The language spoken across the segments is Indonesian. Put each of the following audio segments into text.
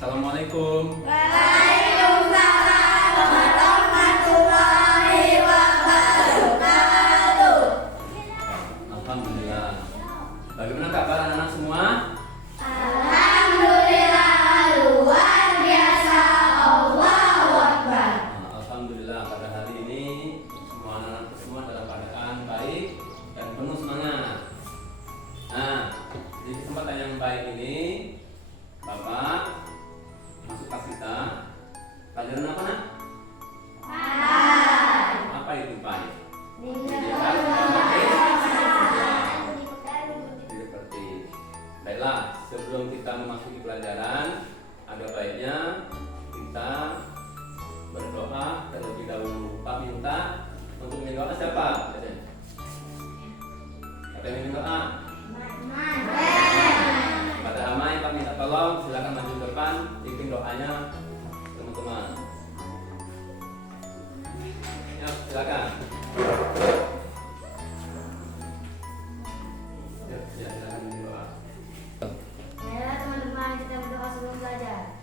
Assalamualaikum. Waalaikumsalam warahmatullahi wabarakatuh. Alhamdulillah. Bagaimana kabar anak-anak semua? Alhamdulillah luar biasa. Allahu Akbar. Alhamdulillah pada hari ini semua anak-anak semua dalam keadaan baik dan penuh semangat. Nah, di kesempatan yang baik ini Bapak masuk kelas kita. Pelajaran apa nak? Apa itu Pak? Seperti. Baiklah, sebelum kita memasuki pelajaran, ada baiknya kita berdoa terlebih dahulu. Pak minta untuk berdoa siapa? Siapa yang minta doa? Pada Amai, Pak minta tolong silakan maju ke depan, pimpin doanya teman-teman. Ya, silakan. Ya, silakan berdoa. Ya teman-teman, kita berdoa sebelum belajar.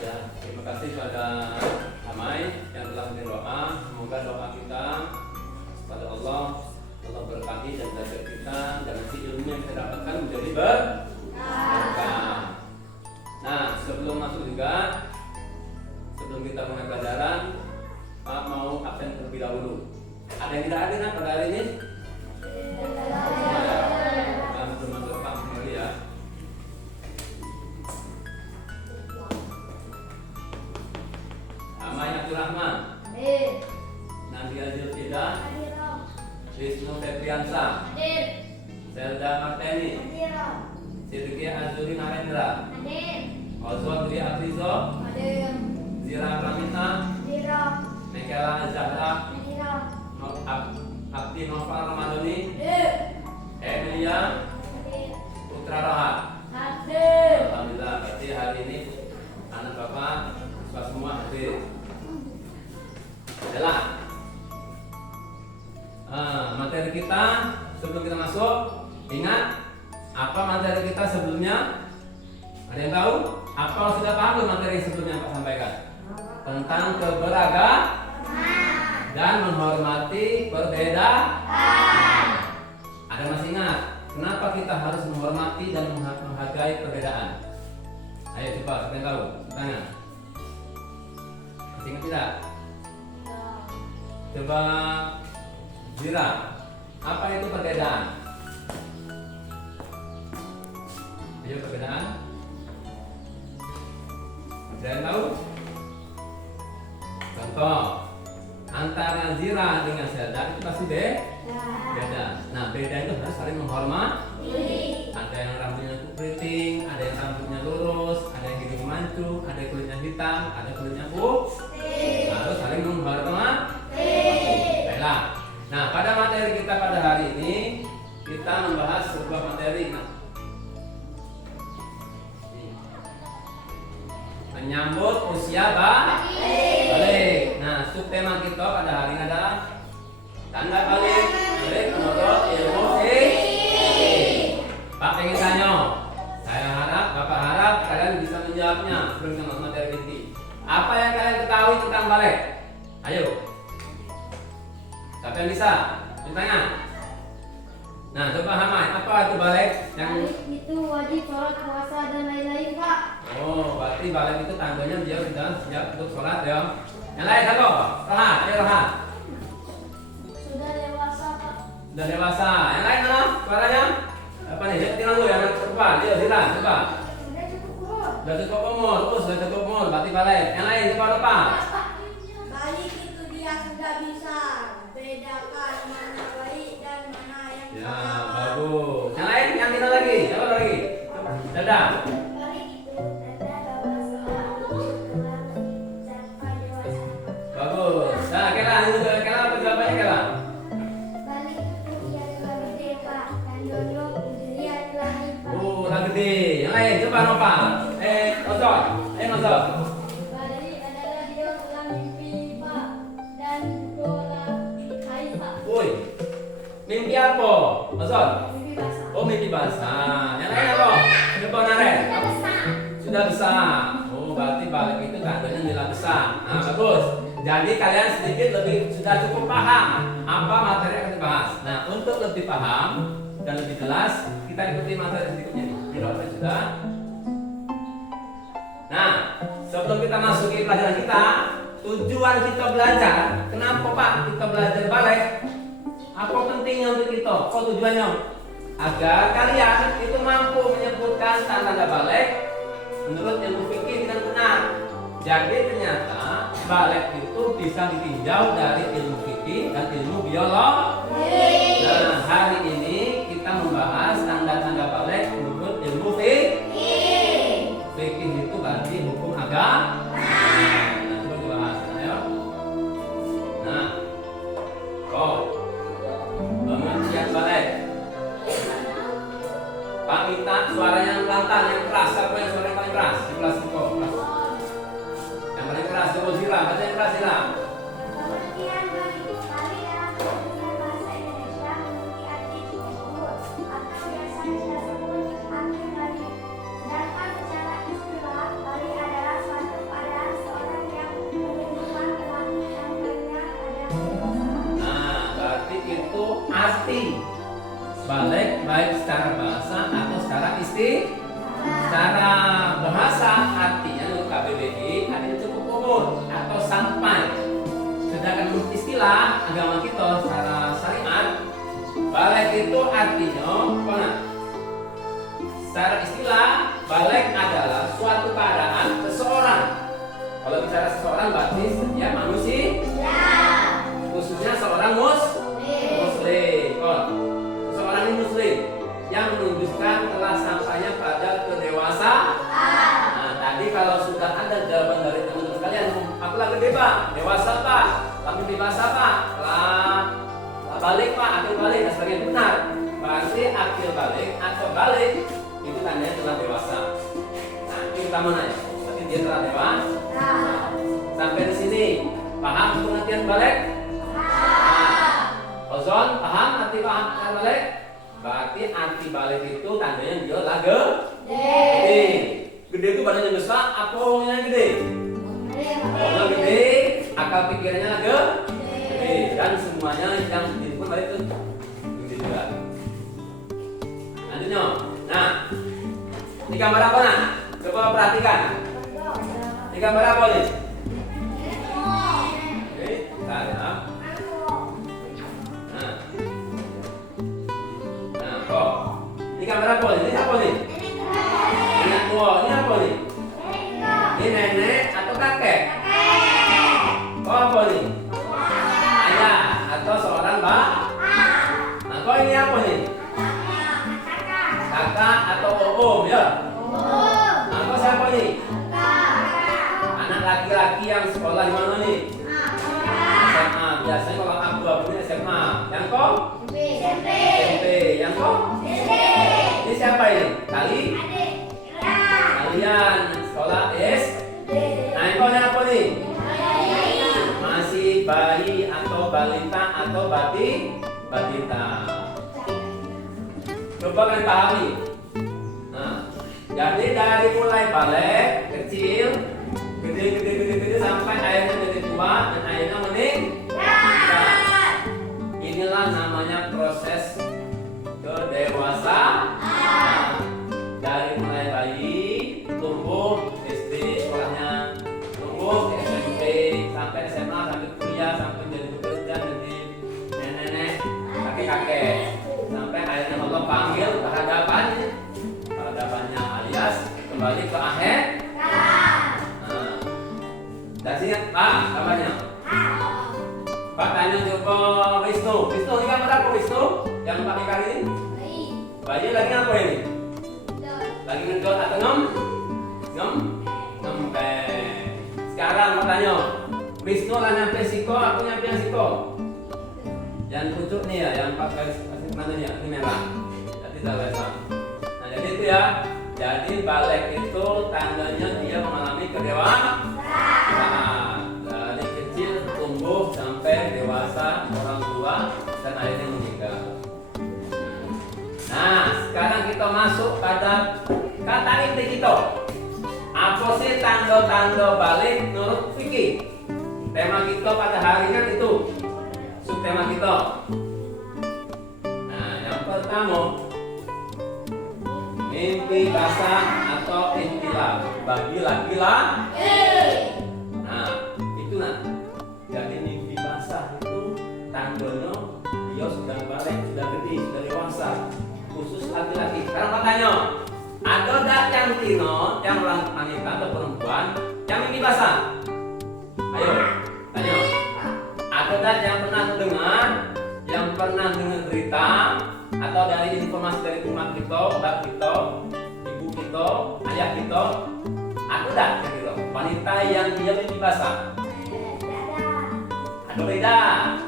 Ya, terima kasih kepada Amai yang telah berdoa. Semoga doa kita kepada Allah berkahi dan belajar kita dan nanti ilmu yang kita dapatkan menjadi berkah. Nah, sebelum masuk juga, sebelum kita mulai pelajaran, Pak mau absen terlebih dahulu. Ada yang tidak hadir nak pada hari ini? Nah, sebelum masuk Pak kembali ya. Amai Abdul Rahman, Nadia Zulfidah, Wisnu Febriansa, Zelda Marteni, Sidki Azuri Narendra, Ozon Dwi Aprizo, Zira Pramita, Mekela Zahra, Abdi Noval Ramadhani, Emilia Putra Rohat. Alhamdulillah, berarti hari ini anak bapak siswa semua hadir. Adalah materi kita sebelum kita masuk, ingat apa materi kita sebelumnya? Ada yang tahu? Apa sudah paham belum materi sebelumnya Pak sampaikan? Tentang keberagaman dan menghormati perbedaan. Ada masih ingat? Kenapa kita harus menghormati dan menghargai perbedaan? Ayo coba, siapa yang tahu? Tanya. Masih ingat tidak? Coba Zira, apa itu perbedaan? Ayo perbedaan. Ada yang tahu? Contoh, antara Zira dengan Zelda itu pasti beda. Nah, beda itu harus saling menghormati. Ada yang rambutnya keriting, ada yang rambutnya lurus, ada yang hidung mancung, ada yang kulitnya hitam, ada kulitnya putih. Harus saling menghormati. Baiklah. Nah, pada materi kita pada hari ini kita membahas sebuah materi menyambut usia balik. Nah, subtema kita pada hari ini adalah tanda balik menurut ilmu fisik. Pak pengen tanya, Bapak harap kalian bisa menjawabnya sebelum kita masuk materi inti. Apa yang kalian ketahui tentang balik? Ayo. Siapa yang bisa? Tanya. Nah, coba Hamai, apa itu balik? Yang itu wajib sholat, puasa dan lain-lain Pak. Oh, berarti balik itu tandanya dia sudah siap untuk sholat ya. Yang lain satu, Rohan, ayo Rohan. Sudah lewat sudah dewasa. Yang lain mana? Suaranya? Apa nih? Lihat tinggal dulu yang depan. Dia silakan, coba. Sudah cukup umur. Sudah cukup umur. Berarti balik. Yang lain coba lupa. Baik itu dia sudah bisa bedakan mana baik dan mana yang Ya, salah. bagus. Yang lain yang kita lagi. Coba lagi. Dadah. Balik itu tanda bahwa seorang telah mencapai dewasa. Bagus. Nah, Kela, ini juga Kela apa jawabannya Kela? Balik itu ia telah gede Pak, dan Dodo dia telah lipat. Udah gede. Yang lain coba Nova. Nozot. Nozot. Balik adalah dia telah mimpi Pak dan Dora Kaisa. Woi. Mimpi apa? Nozot. Mimpi basah. Oh, mimpi basah. Yang lain apa? Coba Naren. Sudah besar. Sudah besar. Oh, berarti balik itu tandanya nilai besar. Nah, bagus. Jadi kalian sedikit lebih sudah cukup paham apa materi yang kita bahas. Nah, untuk lebih paham dan lebih jelas, kita ikuti materi berikutnya. Tidak sudah. Nah, sebelum kita masuk ke pelajaran kita, tujuan kita belajar. Kenapa Pak kita belajar balik? Apa pentingnya untuk kita? Apa tujuannya? Agar kalian itu mampu menyebutkan tanda balik menurut ilmu fikih dengan benar. Jadi ternyata balik itu bisa ditinjau dari ilmu fikih dan ilmu biologi. Nah, hari ini kita membahas tanda-tanda balik menurut ilmu fikih. Fikih itu berarti hukum agama. Nah, coba dibahas, ayo. Nah, pengertian balik. Pak minta suaranya yang lantang, yang keras. Siapa yang suara yang paling keras di kelas itu? Kelas. Yang paling keras, coba silam. Baca yang keras silam. Pengertian balik balik dalam pengertian bahasa Indonesia memiliki arti cukup umur atau biasanya kita sebut arti balik. Sedangkan secara istilah balik adalah suatu keadaan seorang yang menunjukkan telah menyampaikan pada kedewasaan. Nah, berarti itu arti balik baik secara bahasa atau secara secara bahasa artinya menurut KBBI artinya cukup umur atau sampai. Sedangkan menurut istilah agama kita secara syariat balik itu artinya apa? Nah, secara istilah balik adalah suatu keadaan seseorang. Kalau bicara seseorang berarti setiap manusia, khususnya seorang muslim. Seseorang ini muslim yang menunjukkan telah sampainya pada kedewasaan. Nah, tadi kalau sudah ada jawaban dari teman-teman sekalian, apalah gede Pak, dewasa Pak, tapi dewasa Pak, lah balik Pak, akil balik, dan sebagainya benar. Berarti akil balik atau balik itu tandanya telah dewasa. Nah, itu kita mana ya? Berarti dia telah dewasa. Sampai di sini paham pengertian balik? Ozon paham arti paham balik? Berarti arti balik itu tandanya dia lah gede. Gede itu badannya besar, apa orangnya gede? Orangnya gede, akal pikirannya lah gede. Dan semuanya yang disebut balik itu gede juga. Lanjutnya. Nah, ini gambar apa nah? Coba perhatikan. Ini gambar apa nih? Oke, bentar ya. Ini gambar apa nih? Ini apa nih? Nenek tua. Ini apa nih? Ini nenek atau kakek? Oh, apa nih? Ayah atau seorang mbak? Nah, kok ini apa nih? Kakak atau om ya? Nah, kok siapa nih? Anak laki-laki yang sekolah di mana nih? SMA. Biasanya kalau abu-abu ini SMA. Yang kok? SMP. Yang kok? Ini siapa ini? Kalian sekolah SD. Nah, ini kau apa nih? Masih bayi atau balita atau balita. Coba kalian pahami. Nah, jadi dari mulai balik kecil, gede sampai akhirnya menjadi tua dan akhirnya meninggal. Inilah namanya proses kedewasaan. Dari mulai bayi tumbuh SD sekolahnya, tumbuh ke SMP sampai SMA sampai kuliah sampai jadi bekerja jadi nenek-nenek kakek kakek. Sampai akhirnya Allah panggil kehadapannya alias kembali ke akhir. Nah, dan sini Pak kabarnya. Pak tanya coba Wisnu. Wisnu ini gambar apa Wisnu? Yang pakai kali ini? Bayi lagi apa ini? Lagi ngedot atau ngempel. Sekarang mau tanya, Wisnu lah nyampe siko, aku nyampe siko. Yang pucuk nih ya, yang pakai mananya ini merah. Jadi salah sama. Nah jadi itu ya. Jadi balik itu tandanya dia mengalami kedewasaan. Dari kecil tumbuh sampai dewasa, orang tua dan akhirnya meninggal. Nah sekarang kita masuk pada kata inti kita. Apa sih tanda-tanda balik menurut fikih? Tema kita pada hari kan itu. Subtema kita. Nah, yang pertama mimpi basah atau intilab bagi laki-laki. Nah, itu nah. Jadi mimpi basah itu tandanya dia sudah balik, sudah gede, sudah dewasa. Khusus laki-laki. Sekarang katanya ada tak yang tino, yang wanita atau perempuan yang mimpi basah? Ayo, tanya. Ada tak yang pernah dengar, yang pernah dengar berita atau dari informasi dari umat kita, bapak kita, ibu kita, ayah kita? Ada tak gitu? Wanita yang dia mimpi basah? Ada tidak?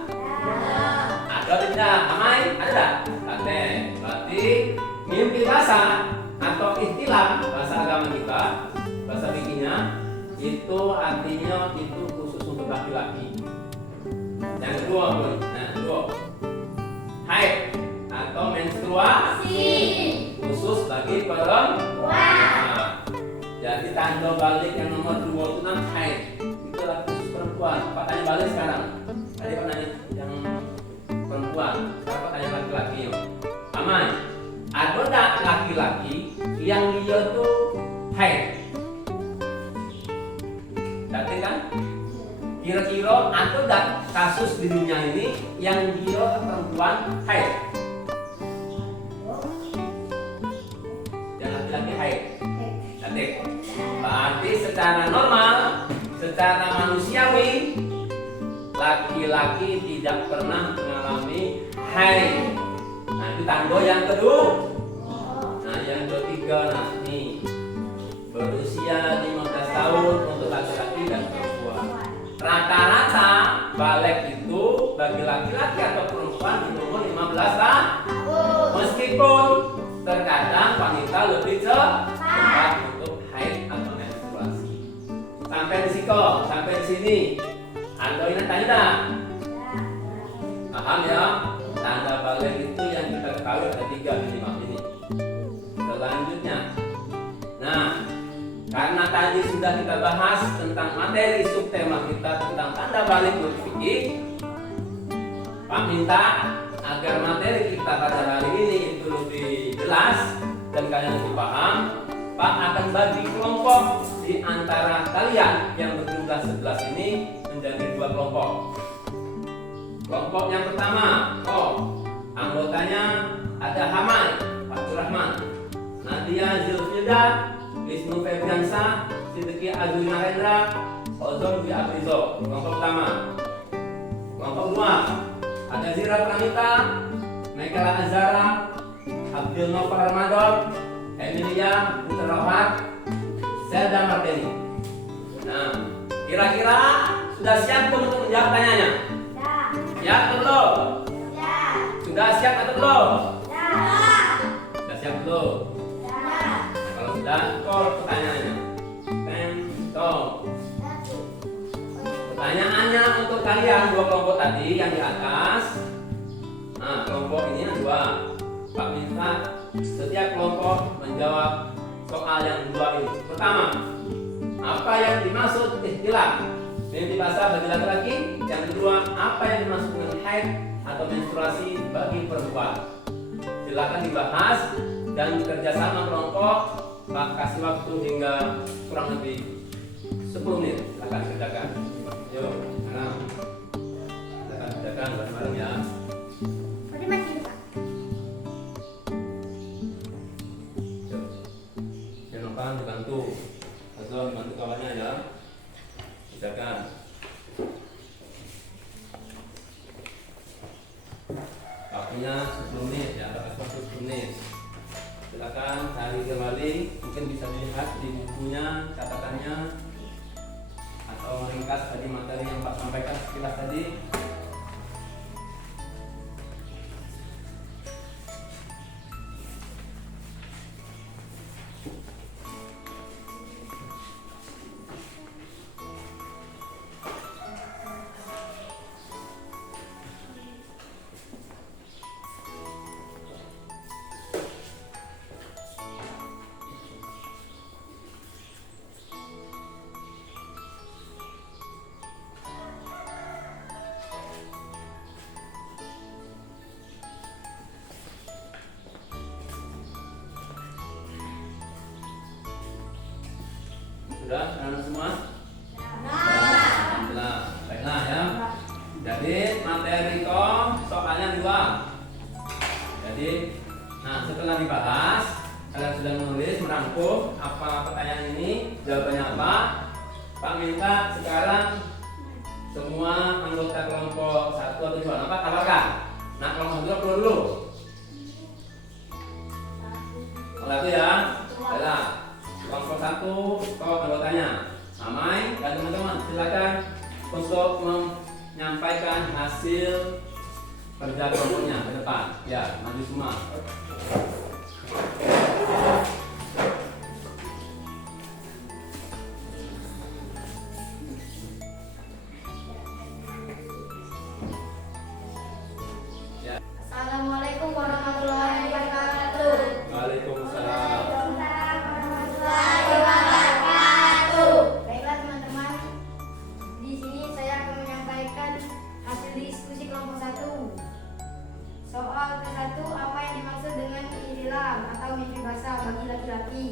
Ada tidak? Amai? Ada tak? Ada. Berarti mimpi basah atau ihtilam bahasa agama kita, bahasa fikihnya itu artinya itu khusus untuk laki-laki. Yang kedua, haid atau menstruasi khusus bagi perempuan. Nah, jadi tanda balik yang nomor 2 itu namanya haid, itu adalah khusus perempuan. Pak tanya balik sekarang. Tadi Pak nanya yang perempuan, sekarang Pak tanya laki-laki. Aman. Ada tak laki-laki yang dia tuh haid? Berarti kan? Kira-kira ada tak kasus di dunia ini yang dia perempuan haid? Yang laki-laki haid? Berarti secara normal, secara manusiawi, laki-laki tidak pernah mengalami haid. Nah itu tanda yang kedua. Nah yang ketiga nih berusia 15 tahun untuk laki-laki dan perempuan. Rata-rata balik itu bagi laki-laki atau perempuan di umur 15 tahun. Meskipun terkadang wanita lebih cepat untuk haid atau menstruasi. Sampai di sini. Anda ini tanya tak? Paham ya? Tanda balik itu yang kita ketahui ada 3 minimal ini. Selanjutnya, nah karena tadi sudah kita bahas tentang materi subtema kita tentang tanda balik menurut fikih, Pak minta agar materi kita pada hari ini itu lebih jelas dan kalian lebih paham. Pak akan bagi kelompok di antara kalian yang berjumlah 11 ini menjadi 2 kelompok. Kelompok yang pertama, anggotanya ada Hamad, Fatur Rahman, Nadia Zulfilda, Wisnu Febriansa, Sidiki Azuri Narendra, Ozon Dwi Aprizo. Kelompok pertama. Kelompok kedua, ada Zira Pranita, Mekala Azara, Abdul Nopar Ramadan, Emilia Putra Rohat, Zelda Martini. Nah, kira-kira sudah siap untuk menjawab pertanyaannya? Siap atau belum? Sudah siap atau belum? Sudah siap belum? Kalau sudah, call pertanyaannya. Pertanyaannya untuk kalian 2 kelompok tadi yang di atas. Nah, kelompok ini ada 2. Pak minta setiap kelompok menjawab soal yang 2 ini. Pertama, apa yang dimaksud ihtilam? Mimpi basah bagi laki-laki. Yang kedua, apa yang dimaksud dengan haid atau menstruasi bagi perempuan? Silakan dibahas dan kerjasama kelompok. Pak kasih waktu hingga kurang lebih 10 menit. Silakan kerjakan. Yuk, silakan kerjakan bareng-bareng ya. jawabannya sublumis ya, atau sublumis. Silakan cari kembali, mungkin bisa dilihat di bukunya, catatannya, atau ringkas tadi materi yang Pak sampaikan sekilas tadi. Sudah, anak semua? Alhamdulillah. Baiklah ya. Jadi materi soalnya 2. Jadi, nah setelah dibahas, kalian sudah menulis, merangkum apa pertanyaan ini, jawabannya apa. Pak minta sekarang semua anggota kelompok 1 atau 2 apa kabarkan. Nah kelompok 2 keluar dulu. Kelompok 1 ya. Baiklah. Kelompok 1 kau anggotanya Amai dan teman-teman silakan untuk menyampaikan hasil kerja kelompoknya ke depan. Ya, maju semua. Ya. Assalamualaikum warahmatullahi wabarakatuh. Waalaikumsalam. Baiklah teman-teman, di sini saya akan menyampaikan hasil diskusi kelompok 1. Soal ke-1, apa yang dimaksud dengan ihtilam atau mimpi basah bagi laki-laki?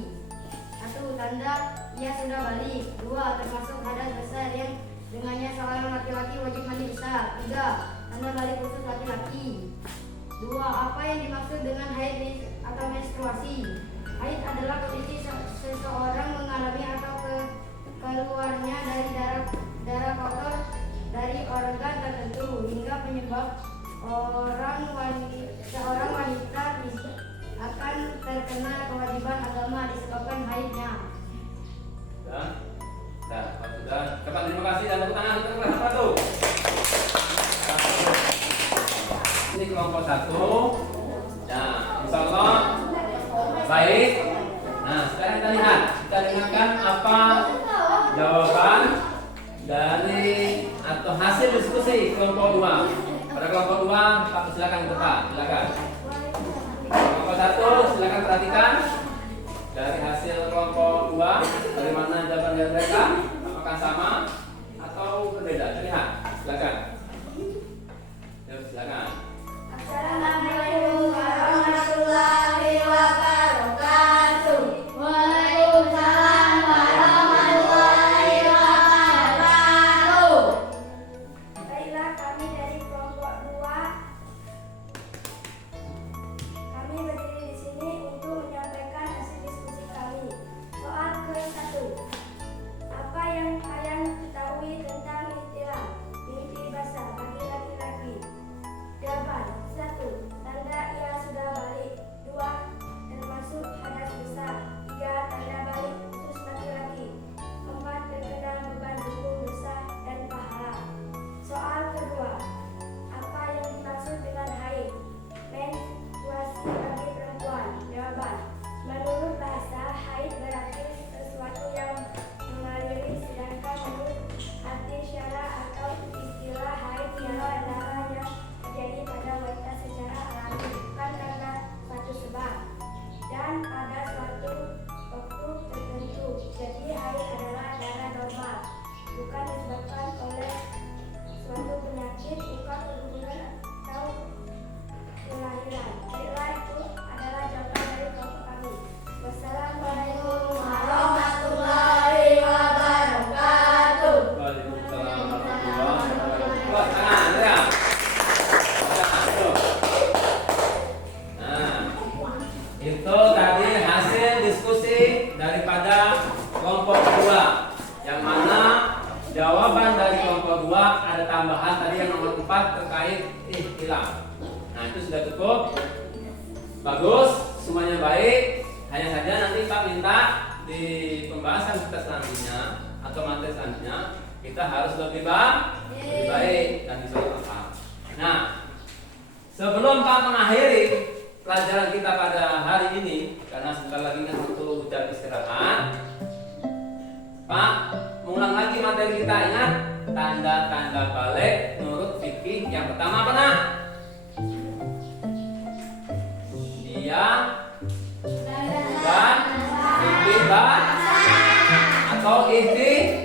1. Tanda ia sudah balik. 2. Termasuk hadas besar yang dengannya seorang laki-laki wajib mandi besar. 3. Tanda balik khusus laki-laki. 2. Apa yang dimaksud dengan haid atau menstruasi? Haid adalah kondisi seseorang mengalami atau keluarnya dari darah kotor dari organ tertentu hingga penyebab seorang wanita akan terkena kewajiban agama disebabkan haidnya. Sudah? Sudah, kalau sudah, cepat terima kasih dan tepuk tangan untuk kelas 1. Ini kelompok 1. Nah, insya Allah baik. Nah, sekarang kita lihat, kita dengarkan apa jawaban dari atau hasil diskusi kelompok 2. Pada kelompok 2, Pak silakan ke depan, silakan. Kelompok 1, silakan perhatikan dari hasil kelompok 2, bagaimana jawaban dari mereka, apakah sama atau berbeda? Terlihat, silakan. Yuk, silakan. Assalamualaikum warahmatullahi wabarakatuh. Waalaikumsalam warahmatullahi wabarakatuh. Baiklah, kami dari kelompok 2. Kami berdiri di sini untuk menyampaikan hasil diskusi kami. Soal ke-1. Apa yang kalian ketahui tentang ihtilam, mimpi basah bagi laki-laki? Jawaban 1. Tanda ia sudah balik. 2. Termasuk hadas besar. 3. Tanda balik khusus laki-laki. 4. Terkena beban hukum dosa dan pahala. Soal kedua. Apa yang dimaksud dengan haid? Menstruasi bagi perempuan. Jawaban. Menurut bahasa, haid berarti sesuatu yang mengaliri, sedangkan menurut arti syara atau istilah haid ialah darah yang terjadi pada wanita secara alami, bukan karena suatu sebab dan pada suatu waktu tertentu. Jadi haid adalah darah normal, bukan disebabkan oleh suatu penyakit, bukan perhubungan atau kelahiran. Baiklah, itu adalah jawaban dari kelompok kami. Wassalamualaikum Warahmatullahi wabarakatuh. Waalaikumsalam warahmatullahi wabarakatuh. Tangan, Andrea. Nah, itu tadi hasil diskusi daripada kelompok 2. Yang mana jawaban dari kelompok 2 ada tambahan tadi yang nomor 4 terkait ihtilam. Nah, itu sudah cukup. Bagus, semuanya baik. Hanya saja nanti Pak minta di pembahasan kita selanjutnya atau materi selanjutnya kita harus lebih baik dan bisa paham. Nah, sebelum Pak mengakhiri pelajaran kita pada hari ini, karena sebentar lagi kan untuk jam istirahat, Pak mengulang lagi materi kita. Ingat tanda-tanda balik menurut fikih. Yang pertama apa nak? Dia dan ikhtibar atau ikhtilam.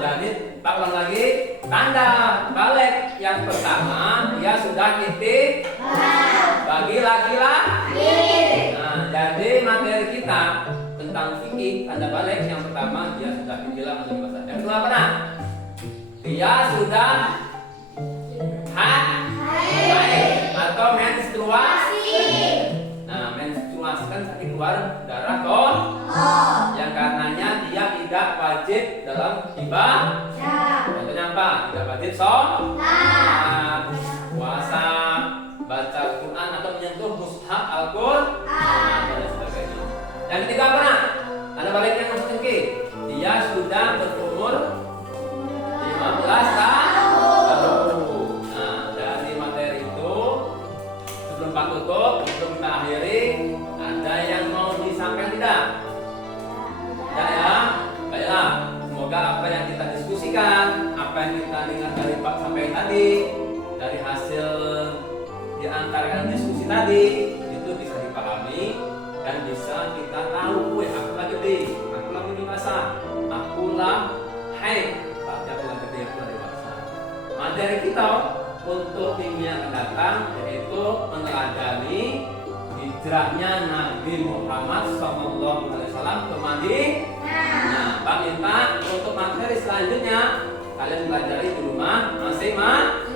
Jadi Pak ulang lagi, tanda balik yang pertama dia sudah ikhtilam bagi laki-laki. Nah, jadi materi kita tentang fikih tanda balik yang pertama dia sudah ikhtilam atau bahasa. Yang kedua apa nak? Dia sudah haid atau menstruasi. Nah, menstruasi kan tadi keluar darah toh, yang karenanya dia tidak wajib dalam ibadah. Contohnya apa? Tidak wajib sholat, puasa, baca Al-Quran atau menyentuh mushaf Al-Quran dan sebagainya. Yang ketiga apa nak? Tanda balik yang maksud dia sudah berumur 15 tahun. Nah, dari materi itu sebelum Pak tutup, sebelum kita akhiri, ada yang mau disampaikan tidak? Tidak ya? Baiklah, semoga apa yang kita diskusikan, apa yang kita dengar dari Pak sampaikan tadi, dari hasil di antara diskusi tadi itu bisa dipahami dan bisa kita tahu. Aku lagi dewasa, akulah haid. Materi kita untuk minggu yang akan datang yaitu meneladani hijrahnya Nabi Muhammad SAW ke Madinah. Nah, Pak minta untuk materi selanjutnya kalian pelajari di rumah masing-masing.